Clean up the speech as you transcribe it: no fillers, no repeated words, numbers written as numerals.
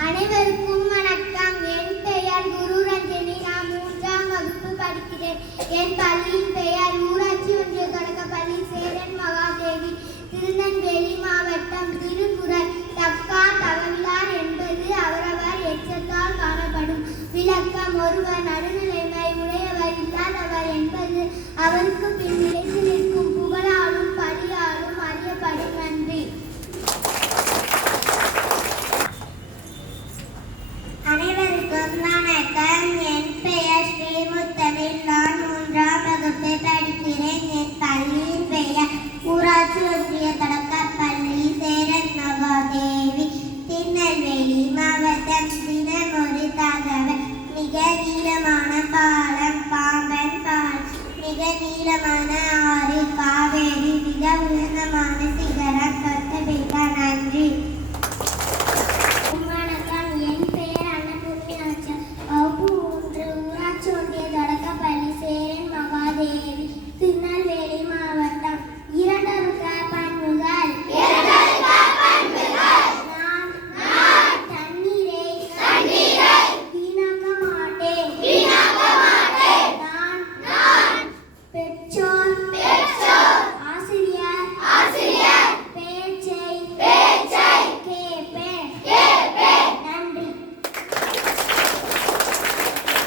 அனைவருக்கும் வணக்கம். என் பெயர் குரு ரஞ்சனி. நான் 3ஆம் வகுப்பு படிக்கிறேன். என் பள்ளியின் பெயர் ஊராட்சி ஒன்றிய தொடக்கப்பள்ளி சேரன் மகாதேவி, திருநெல்வேலி மாவட்டம். திருக்குறள். தக்கா தகவிலார் என்பது அவரவர் எச்சத்தால் காணப்படும். விளக்கம். ஒருவர் நடுநிலைமை உடையவர் இல்லாதவர் என்பது அவருக்கு பின் நிலைத்து நிற்கும் புகழாலும் பழியாலும் அறியப்படும். நன்றி. அனைவருக்கும் வணக்கம். என் பெயர் ஸ்ரீமுத்தமிழ். நான் 3ஆம் வகுப்பு படிக்கிறேன். என் பள்ளியின் பெயர் ஊராட்சி ஒன்றிய தொடக்கப்பள்ளி சேரன் மகாதேவி, திருநெல்வேலி மாவட்டம். தினம் ஒரு தகவல். மிக நீளமான பாலம் பாம்பன் பாலம். மிக நீளமான ஆறு காவேரி. மிக உயர்ந்தமான